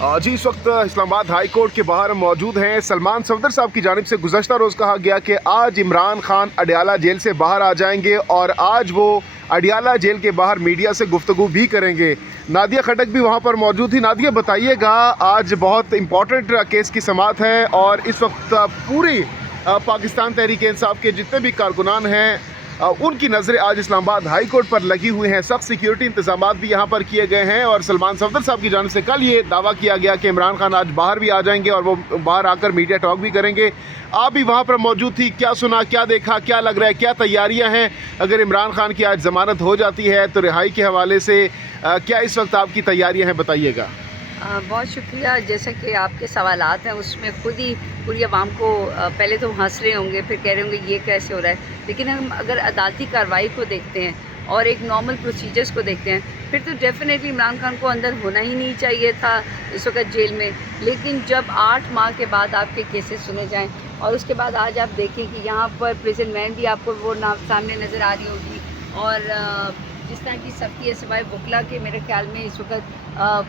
जी इस वक्त Islamabad high court के बाहर मौजूद हैं। सलमान सफदर साहब की जानिब से गुज़श्ता रोज़ कहा गया कि आज इमरान खान अडियाला जेल से बाहर आ जाएंगे और आज वो अडियाला जेल के बाहर मीडिया से गुफ्तगू भी करेंगे। नादिया खटक भी वहाँ पर मौजूद थी। नादिया बताइएगा, आज बहुत इम्पोर्टेंट केस की समाअत है और इस वक्त पूरी पाकिस्तान तहरीक इंसाफ के जितने भी कारकुनान हैं उनकी नज़रें आज इस्लामाबाद हाई कोर्ट पर लगी हुई हैं। सख्त सिक्योरिटी इंतजाम भी यहाँ पर किए गए हैं और सलमान सफदर साहब की जानिब से कल ये दावा किया गया कि इमरान खान आज बाहर भी आ जाएंगे और वो बाहर आकर मीडिया टॉक भी करेंगे। आप भी वहाँ पर मौजूद थी, क्या सुना, क्या देखा, क्या लग रहा है, क्या तैयारियाँ हैं? अगर इमरान खान की आज ज़मानत हो जाती है तो रिहाई के हवाले से क्या इस वक्त आपकी तैयारियाँ हैं, बताइएगा। बहुत शुक्रिया। जैसा कि आपके सवालात हैं उसमें खुद ही पूरी आवाम को पहले तो हंस रहे होंगे, फिर कह रहे होंगे ये कैसे हो रहा है, लेकिन हम अगर अदालती कार्रवाई को देखते हैं और एक नॉर्मल प्रोसीजर्स को देखते हैं फिर तो डेफिनेटली इमरान खान को अंदर होना ही नहीं चाहिए था इस वक्त जेल में। लेकिन जब 8 माह के बाद आपके केसेस सुने जाएं और उसके बाद आज आप देखें कि यहाँ पर प्रिजन वैन भी आपको वो सामने नज़र आ रही होगी और जिस तरह की सख्ती है सिवाय वकला के मेरे ख्याल में इस वक्त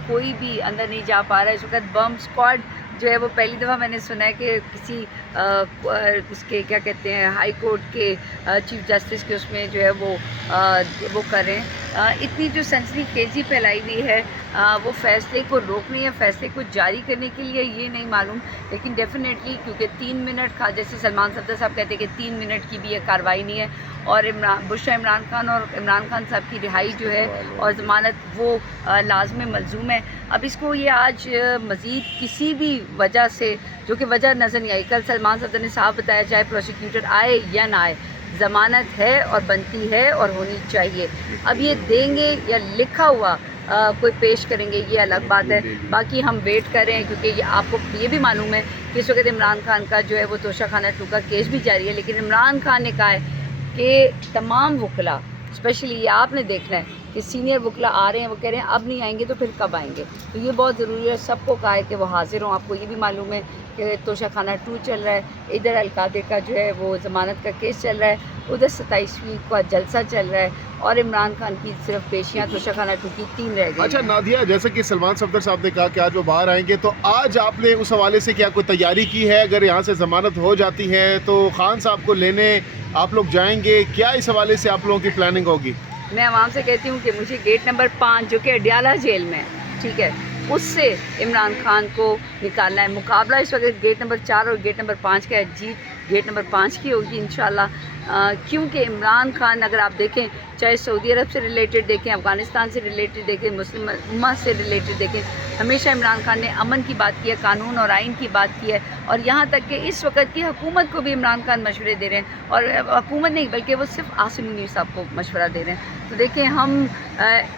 कोई भी अंदर नहीं जा पा रहा है। इस वक्त बम स्क्वाड जो है वो पहली दफ़ा मैंने सुना है कि किसी उसके क्या कहते हैं हाई कोर्ट के चीफ जस्टिस के उसमें जो है वो कर रहे हैं। इतनी जो सनसनी खेजी फैलाई हुई है वो फ़ैसले को रोकने या फ़ैसले को जारी करने के लिए ये नहीं मालूम, लेकिन डेफिनेटली क्योंकि 3 मिनट का जैसे सलमान सफदर साहब कहते हैं कि 3 मिनट की भी ये कार्रवाई नहीं है और इमरान खान और इमरान खान साहब की रिहाई जो है और ज़मानत वो लाज़मी मलज़ूम है। अब इसको ये आज मज़ीद किसी भी वजह से जो कि वजह नज़र नहीं आई, कल सलमान सफदर ने साफ बताया चाहे प्रोसिक्यूटर आए या ना आए ज़मानत है और बनती है और होनी चाहिए। अब ये देंगे या लिखा हुआ कोई पेश करेंगे ये अलग बात है, बाकी हम वेट कर रहे हैं क्योंकि ये आपको ये भी मालूम है कि इस वक्त इमरान खान का जो है वो तोशाखाना 2 का केस भी जारी है। लेकिन इमरान खान ने कहा है कि तमाम वकला, स्पेशली ये आपने देखना है कि सीनियर वकला आ रहे हैं, वो कह रहे हैं अब नहीं आएंगे तो फिर कब आएंगे, तो ये बहुत ज़रूरी है। सबको कहा है कि वो हाजिर हों। आपको ये भी मालूम है कि तोशाखाना 2 चल रहा है, इधर अलकादे का जो है वो ज़मानत का केस चल रहा है, उधर 27वीं का जलसा चल रहा है और इमरान खान की सिर्फ पेशियाँ तोशाखाना 2 की 3 रह गई। अच्छा नादिया, जैसे कि सलमान सफदर साहब ने कहा कि आज वो बाहर आएंगे, तो आज आपने उस हवाले से क्या कोई तैयारी की है? अगर यहाँ से ज़मानत हो जाती है तो खान साहब को लेने आप लोग जाएंगे, क्या इस हवाले से आप लोगों की प्लानिंग होगी? मैं आवाम से कहती हूँ कि मुझे गेट नंबर 5 जो कि अडियाला जेल में, ठीक है, उससे इमरान खान को निकालना है। मुकाबला इस वक्त गेट नंबर 4 और गेट नंबर 5 का है। जीत गेट नंबर 5 की होगी इंशाल्लाह, क्योंकि इमरान खान अगर आप देखें चाहे सऊदी अरब से रिलेटेड देखें, अफ़गानिस्तान से रिलेटेड देखें, मुस्लिम उम्मत से रिलेटेड देखें, हमेशा इमरान खान ने अमन की बात की है, कानून और आइन की बात की है और यहाँ तक कि इस वक्त की हुकूमत को भी इमरान खान मशवरे दे रहे हैं और हुकूमत नहीं बल्कि वो सिर्फ आसिम मुनीर साहब को मशवरा दे रहे हैं। तो देखें हम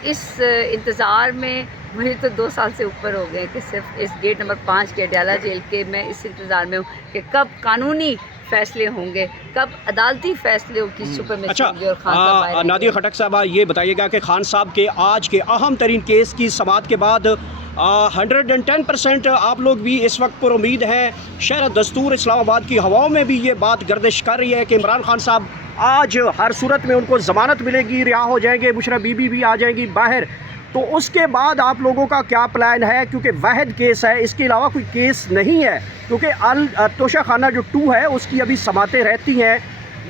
इस इंतज़ार में मुझे तो 2 साल से ऊपर हो गए कि सिर्फ इस गेट नंबर 5 के अडियाला जेल के मैं इस इंतज़ार में हूँ कि कब कानूनी फैसले होंगे, कब अदालती फैसले होगी सुपर। अच्छा, नादिया खटक साहब ये बताइएगा कि खान साहब के आज के अहम तरीन केस की समाअत के बाद 110% आप लोग भी इस वक्त पर उम्मीद हैं, शहर दस्तूर इस्लामाबाद की हवाओं में भी ये बात गर्दिश कर रही है कि इमरान खान साहब आज हर सूरत में उनको ज़मानत मिलेगी, रिहा हो जाएंगे, बुशरा बीबी भी आ जाएंगी बाहर। तो उसके बाद आप लोगों का क्या प्लान है? क्योंकि वाहिद केस है, इसके अलावा कोई केस नहीं है, क्योंकि तोशाखाना जो 2 है उसकी अभी समातें रहती हैं।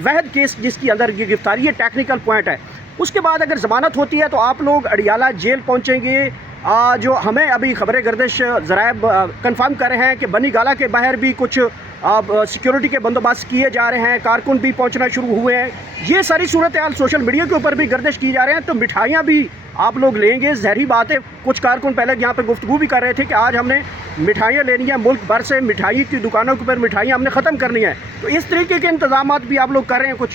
वाहिद केस जिसकी अंदर गिरफ्तारी है, टेक्निकल पॉइंट है। उसके बाद अगर ज़मानत होती है तो आप लोग अडियाला जेल पहुँचेंगे। जो हमें अभी खबरें गर्दिश ज़राइब कंफर्म कर रहे हैं कि बनी गाला के बाहर भी कुछ सिक्योरिटी के बंदोबस्त किए जा रहे हैं, कारकुन भी पहुंचना शुरू हुए हैं। ये सारी सूरत हाल सोशल मीडिया के ऊपर भी गर्दिश की जा रहे हैं। तो मिठाइयाँ भी आप लोग लेंगे, ज़हरी बात है। कुछ कारकुन पहले यहाँ पे गुफ्तगू भी कर रहे थे कि आज हमने मिठाइयाँ लेनी है, मुल्क भर से मिठाई की दुकानों के ऊपर मिठाइयाँ हमने ख़त्म करनी है। तो इस तरीके के इंतज़ाम भी आप लोग कर रहे हैं कुछ?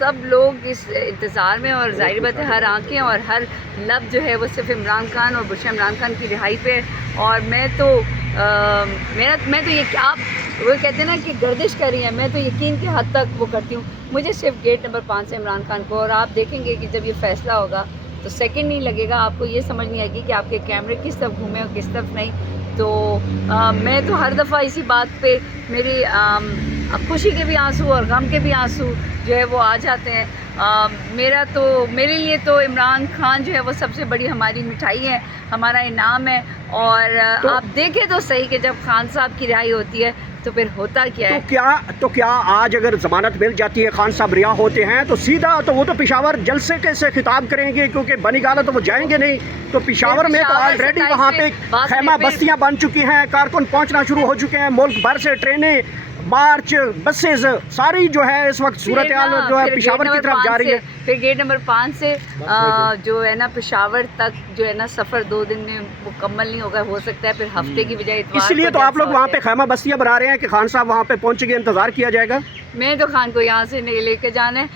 सब लोग इस इंतज़ार में और ज़ाहिर बात है हर आंखें और हर लब जो है वो सिर्फ इमरान खान और बुशरा इमरान खान की रिहाई पे। और मैं तो ये आप वो कहते हैं ना कि गर्दिश कर रही है, मैं तो यकीन की हद तक वो करती हूँ। मुझे सिर्फ गेट नंबर 5 से इमरान खान को, और आप देखेंगे कि जब ये फ़ैसला होगा तो सेकंड नहीं लगेगा, आपको ये समझ नहीं आएगी कि आपके कैमरे किस तरफ घूमे और किस तरफ नहीं। तो मैं तो हर दफ़ा इसी बात पे मेरी खुशी के भी आंसू और गम के भी आंसू जो है वो आ जाते हैं। मेरे लिए तो इमरान खान जो है वो सबसे बड़ी हमारी मिठाई है, हमारा इनाम है। और आप देखें तो सही कि जब खान साहब की रिहाई होती है तो फिर होता क्या है। तो क्या आज अगर जमानत मिल जाती है, खान साहब रिहा होते हैं, तो सीधा तो वो तो पेशावर जलसे कैसे खिताब करेंगे, क्योंकि बनी गाला तो वो जाएंगे नहीं। तो पेशावर में तो ऑलरेडी वहाँ पे खैमा बस्तियाँ बन चुकी हैं, कारकुन पहुँचना शुरू हो चुके हैं, मुल्क भर से ट्रेनें, मार्च, बसेज सारी जो है इस वक्त सूरत हाल जो है पेशावर की तरफ जा रही है। फिर गेट नंबर 5 से जो है ना पेशावर तक जो है ना सफ़र 2 दिन में मुकम्मल नहीं होगा, हो सकता है फिर हफ्ते की बजाय इतवार। इसलिए तो आप लोग वहाँ पे खैमा बस्तियाँ बना रहे हैं कि खान साहब वहाँ पे पहुँचेंगे, इंतज़ार किया जाएगा। मैं तो खान को यहाँ से नहीं लेके जाना है,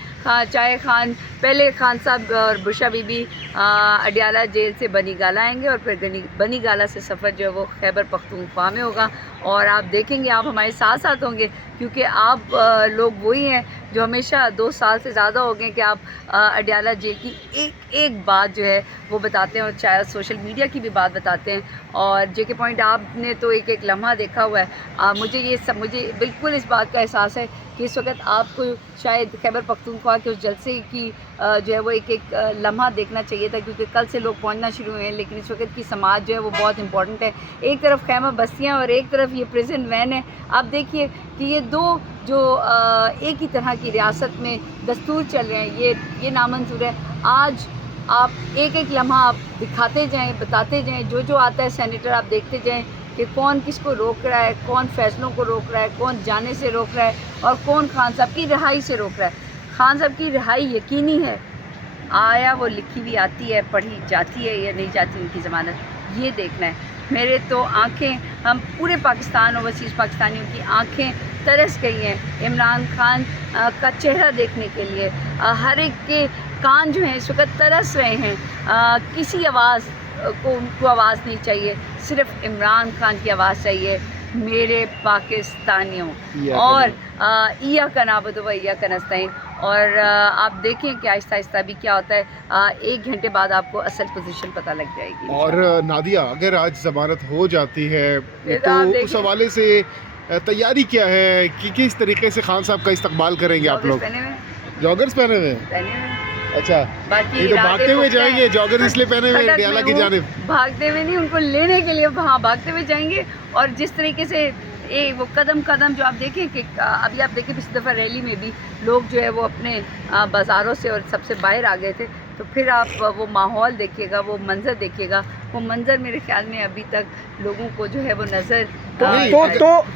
चाहे खान पहले खान साहब और बुशा बीबी अडियाला जेल से बनी गाला आएंगे और फिर बनी गाला से सफ़र जो है वो खैबर पख्तूनख्वा में होगा। और आप देखेंगे, आप हमारे साथ साथ होंगे, क्योंकि आप लोग वही हैं जो हमेशा 2 साल से ज़्यादा हो गए कि आप अडियाला जेल की एक बात जो है वो बताते हैं और चाहे सोशल मीडिया की भी बात बताते हैं। और जेके पॉइंट आपने तो एक लम्हा देखा हुआ है। मुझे बिल्कुल इस बात का एहसास है कि इस वक्त आपको शायद खैबर पख्तूनख्वा के उस जलसे की जो है वो एक लम्हा देखना चाहिए था, क्योंकि कल से लोग पहुंचना शुरू हुए हैं। लेकिन इस वक्त की समाज जो है वो बहुत इंपॉर्टेंट है। एक तरफ खैमा बस्तियाँ और एक तरफ ये प्रिजन वैन है। आप देखिए कि ये दो जो एक ही तरह की रियासत में दस्तूर चल रहे हैं, ये नामंजूर है। आज आप एक लम्हा आप दिखाते जाएँ, बताते जाएँ, जो आता है सेनेटर आप देखते जाएँ कि कौन किसको रोक रहा है, कौन फैसलों को रोक रहा है, कौन जाने से रोक रहा है और कौन खान साहब की रिहाई से रोक रहा है। खान साहब की रिहाई यकीनी है, आया वो लिखी भी आती है, पढ़ी जाती है या नहीं जाती उनकी ज़मानत, ये देखना है। मेरे तो आँखें, हम पूरे पाकिस्तान, ओवरसीज़ पाकिस्तानियों की आँखें तरस गई हैं इमरान खान का चेहरा देखने के लिए। हर एक के कान जो हैं इस वक्त तरस रहे हैं। किसी आवाज़ को उनको आवाज़ नहीं चाहिए, सिर्फ इमरान खान की आवाज़ चाहिए। मेरे पाकिस्तानियों और इया का नाबुद व इया का नस्तईन। और आप देखें कि आहिस्ता आहिस्ता भी क्या होता है, 1 घंटे बाद आपको असल पोजीशन पता लग जाएगी। और नादिया, अगर आज ज़मानत हो जाती है तो उस हवाले से तैयारी क्या है कि किस तरीके से खान साहब का इस्तकबाल करेंगे आप लोग? जॉगर्स पहने हुए? अच्छा, ये तो भागते हुए जाएंगे, जॉगर्स इसलिए पहने हुए अडियाला की जानिब? भागते हुए नहीं, उनको लेने के लिए हाँ भागते हुए जाएंगे। और जिस तरीके से वो कदम जो आप देखें कि अभी आप देखें पिछली दफ़ा रैली में भी लोग जो है वो अपने बाज़ारों से और सबसे बाहर आ गए थे, तो फिर आप वो माहौल देखिएगा, वो मंज़र देखिएगा, वो मंज़र मेरे ख्याल में अभी तक लोगों को जो है वो नज़र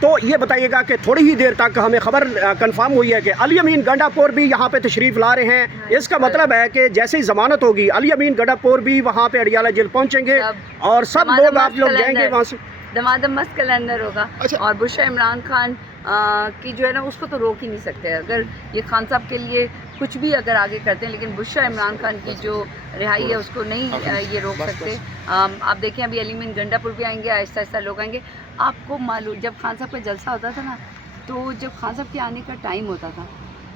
तो ये बताइएगा कि थोड़ी ही देर तक हमें खबर कंफर्म हुई है कि अली अमीन गंडापुर भी यहाँ पे तशरीफ़ ला रहे हैं। इसका मतलब है कि जैसे ही ज़मानत होगी अली अमीन गंडापुर भी वहाँ पे अडियाला जेल पहुँचेंगे और सब लोग आप लोग जाएंगे वहाँ से। दमादम मस्त कलंदर होगा। अच्छा। और बुशरा इमरान खान की जो है ना उसको तो रोक ही नहीं सकते। अगर ये खान साहब के लिए कुछ भी अगर आगे करते हैं, लेकिन बुशरा इमरान खान की जो रिहाई है उसको नहीं ये रोक सकते। आप देखें अभी अली अमीन गंडापुर भी आएंगे, आहिस्ता आहिस्ता लोग आएंगे। आपको मालूम जब खान साहब का जलसा होता था ना, तो जब खान साहब के आने का टाइम होता था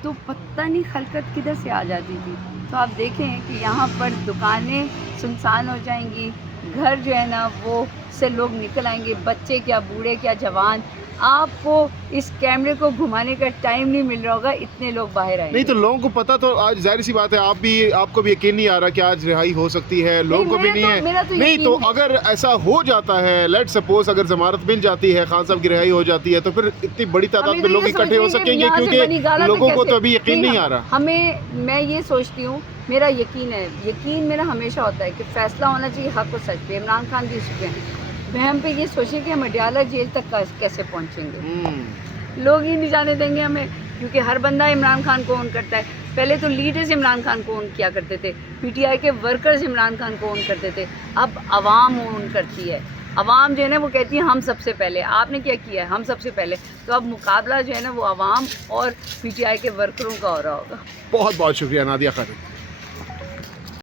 तो पता नहीं खलकत किधर से आ जाती थी। तो आप देखें कि यहाँ पर दुकानें सुनसान हो जाएंगी, घर जो है ना वो से लोग निकल आएंगे, बच्चे क्या बूढ़े क्या जवान। आपको इस कैमरे को घुमाने का टाइम नहीं मिल रहा होगा, इतने लोग बाहर आएंगे। नहीं तो लोगों को पता तो आज जाहिर सी बात है, आपको भी यकीन नहीं आ रहा कि आज रिहाई हो सकती है, लोगों को भी नहीं है। नहीं तो अगर ऐसा हो जाता है, लेट सपोज अगर जमानत मिल जाती है, खान साहब की रिहाई हो जाती है, तो फिर इतनी बड़ी तादाद में लोग इकट्ठे हो सकेंगे, क्योंकि लोगों को तो अभी यकीन नहीं आ रहा। मैं ये सोचती हूँ, मेरा यकीन मेरा हमेशा होता है कि फैसला होना चाहिए हक और सच पे। इमरान खान भी चुके हैं, हम पे ये सोचें कि हम अडियाला जेल तक कैसे पहुँचेंगे। लोग ही नहीं जाने देंगे हमें, क्योंकि हर बंदा इमरान खान को ओन करता है। पहले तो लीडर्स इमरान खान को ओन किया करते थे, पीटीआई के वर्कर्स इमरान खान को ओन करते थे, अब आवाम ओन करती है। आवाम जो है ना वो कहती है हम सबसे पहले। आपने क्या किया है? हम सबसे पहले। तो अब मुकाबला जो है ना वो आवाम और पीटीआई के वर्करों का हो रहा होगा। बहुत बहुत शुक्रिया नादिया खान।